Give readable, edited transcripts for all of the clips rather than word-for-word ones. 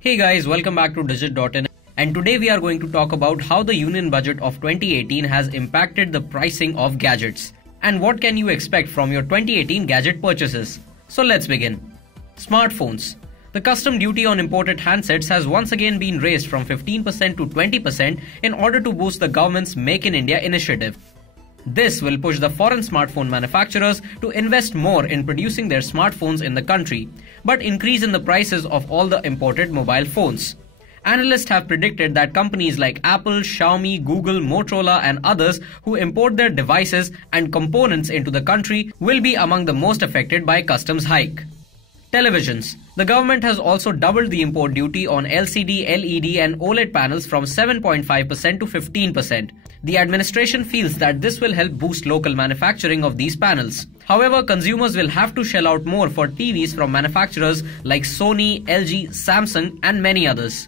Hey guys, welcome back to digit.in, and today we are going to talk about how the Union Budget of 2018 has impacted the pricing of gadgets and what can you expect from your 2018 gadget purchases. So let's begin. Smartphones. The custom duty on imported handsets has once again been raised from 15% to 20% in order to boost the government's Make in India initiative. This will push the foreign smartphone manufacturers to invest more in producing their smartphones in the country, but increase in the prices of all the imported mobile phones. Analysts have predicted that companies like Apple, Xiaomi, Google, Motorola and others who import their devices and components into the country will be among the most affected by customs hike. Televisions. The government has also doubled the import duty on LCD, LED and OLED panels from 7.5% to 15%. The administration feels that this will help boost local manufacturing of these panels. However, consumers will have to shell out more for TVs from manufacturers like Sony, LG, Samsung and many others.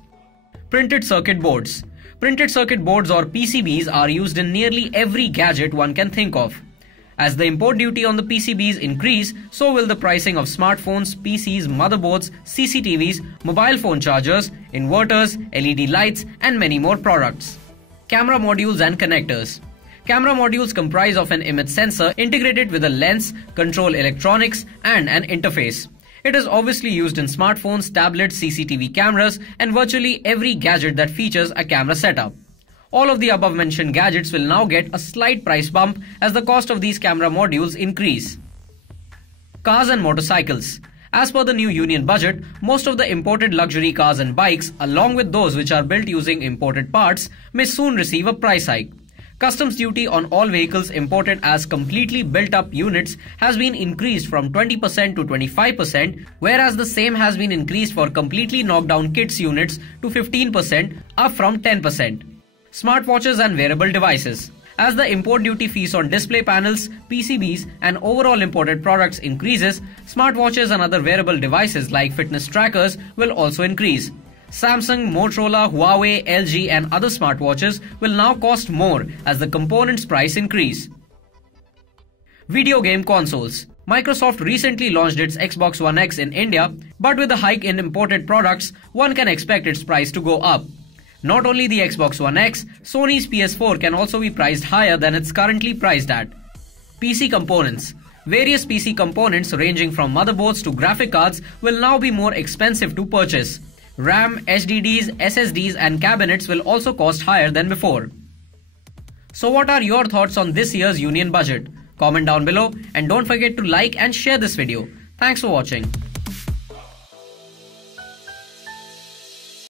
Printed circuit boards. Printed circuit boards or PCBs are used in nearly every gadget one can think of. As the import duty on the PCBs increase, so will the pricing of smartphones, PCs, motherboards, CCTVs, mobile phone chargers, inverters, LED lights and many more products. Camera modules and connectors. Camera modules comprise of an image sensor integrated with a lens, control electronics and an interface. It is obviously used in smartphones, tablets, CCTV cameras and virtually every gadget that features a camera setup. All of the above mentioned gadgets will now get a slight price bump as the cost of these camera modules increase. Cars and motorcycles. As per the new Union Budget, most of the imported luxury cars and bikes, along with those which are built using imported parts, may soon receive a price hike. Customs duty on all vehicles imported as completely built-up units has been increased from 20% to 25%, whereas the same has been increased for completely knocked-down kits units to 15%, up from 10%. Smartwatches and wearable devices. As the import duty fees on display panels, PCBs and overall imported products increases, smartwatches and other wearable devices like fitness trackers will also increase. Samsung, Motorola, Huawei, LG and other smartwatches will now cost more as the components price increase. Video game consoles. Microsoft recently launched its Xbox One X in India, but with a hike in imported products, one can expect its price to go up. Not only the Xbox One X, Sony's PS4 can also be priced higher than it's currently priced at. PC components. Various PC components ranging from motherboards to graphic cards will now be more expensive to purchase. RAM, HDDs, SSDs and cabinets will also cost higher than before. So what are your thoughts on this year's Union Budget? Comment down below and don't forget to like and share this video. Thanks for watching.